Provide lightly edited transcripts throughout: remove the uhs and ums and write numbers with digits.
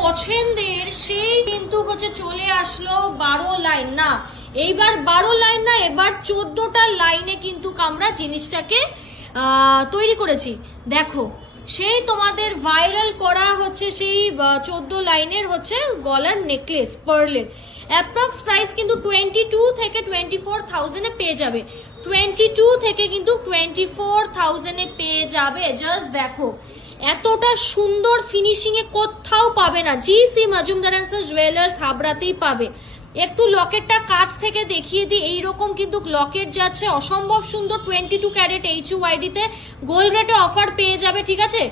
পছন্দের সেই কিন্তু হচ্ছে চলে আসলো 12 লাইন, না এইবার 12 লাইন না, এবার 14টা লাইনে কিন্তু আমরা জিনিসটাকে তৈরি করেছি। দেখো সেই তোমাদের ভাইরাল করা হচ্ছে সেই 14 লাইনের হচ্ছে গলার নেকলেস পার্লের। অ্যাপ্রক্স প্রাইস কিন্তু 22 থেকে 24,000 এ পেয়ে যাবে। 22 থেকে কিন্তু 24,000 এ পেয়ে যাবে। জাস্ট দেখো এতটা সুন্দর ফিনিশিং এ কোথাও পাবে না। GC Majumdar and sons jewellers হাবড়াতেই পাবে। একটু লকেটটা কাছ থেকে দেখিয়ে দিই, এইরকম কিন্তু লকেট যাচ্ছে, অসম্ভব সুন্দর। 22 ক্যারেট HUID তে গোল্ড রেটে অফার পেয়ে যাবে, ঠিক আছে,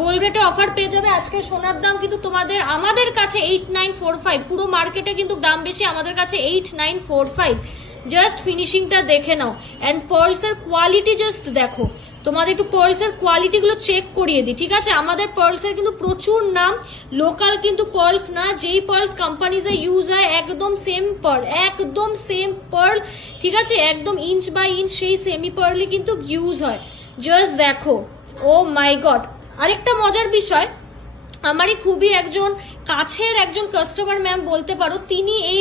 গোল্ড রেটে অফার পেয়ে যাবে। আজকে সোনার দাম কিন্তু তোমাদের আমাদের কাছে 8945, পুরো মার্কেটে কিন্তু দাম বেশি, আমাদের কাছে 8945। জাস্ট ফিনিশিংটা দেখে নাও, এন্ড পার্লসের কোয়ালিটি জাস্ট দেখো। তোমাদের একটু পার্লসের কোয়ালিটি গুলো চেক করিয়ে দিই, ঠিক আছে। আমাদের পার্লসের কিন্তু প্রচুর নাম, লোকাল কিন্তু পার্লস না, যেই পার্লস কোম্পানিজে ইউজ হয় একদম সেম পার্ল, একদম সেম পার্ল, ঠিক আছে, একদম ইঞ্চ বাই ইঞ্চ সেই সেমি পার্লই কিন্তু ইউজ হয়। জাস্ট দেখো, ও মাই গড। আরেকটা মজার বিষয়, আমারই খুবই একজন কাছের একজন কাস্টমার ম্যাম বলতে পারো, তিনি এই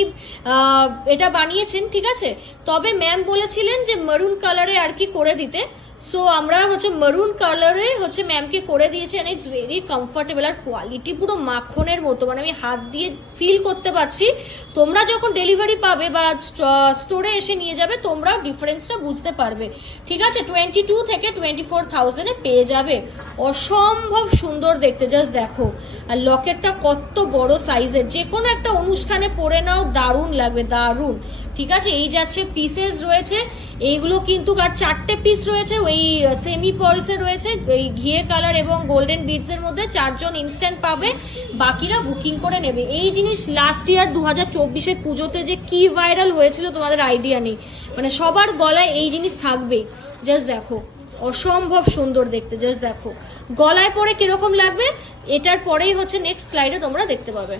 এটা বানিয়েছেন, ঠিক আছে। তবে ম্যাম বলেছিলেন যে মেরুন কালারে আর কি করে দিতে, সো আমরা হচ্ছে মেরুন কালারে হচ্ছে ম্যামকে করে দিয়েছি। এন্ড ইটস ভেরি কমফোর্টেবল, আর কোয়ালিটি পুরো মাখনের মতো, মানে আমি হাত দিয়ে ফিল করতে পারছি। তোমরা যখন ডেলিভারি পাবে বা স্টোরে এসে নিয়ে যাবে, তোমরা ডিফারেন্সটা বুঝতে পারবে, ঠিক আছে। 22 থেকে 24,000 এ পেয়ে যাবে। অসম্ভব সুন্দর দেখতে, জাস্ট দেখো। আর লকেটটা কত বড় সাইজের, যে কোনো একটা অনুষ্ঠানে পরে নাও, দারুণ লাগবে, দারুণ, ঠিক আছে। এই যাচ্ছে পিসেস রয়েছে, এইগুলো কিন্তু আর 4টে পিস রয়েছে, ওই সেমি পার্লসে রয়েছে, এই ঘিয়ে কালার এবং গোল্ডেন বিডস এর মধ্যে 4 জন ইনস্ট্যান্ট পাবে, বাকিরা বুকিং করে নেবে। এই জিনিস লাস্ট ইয়ার 2024-এর পুজোতে যে কি ভাইরাল হয়েছিল তোমাদের আইডিয়া নেই, মানে সবার গলায় এই জিনিস থাকবে। জাস্ট দেখো, অসম্ভব সুন্দর দেখতে, জাস্ট দেখো গলায় পরে কিরকম লাগবে, এটার পরেই হচ্ছে নেক্সট স্লাইডে তোমরা দেখতে পাবে।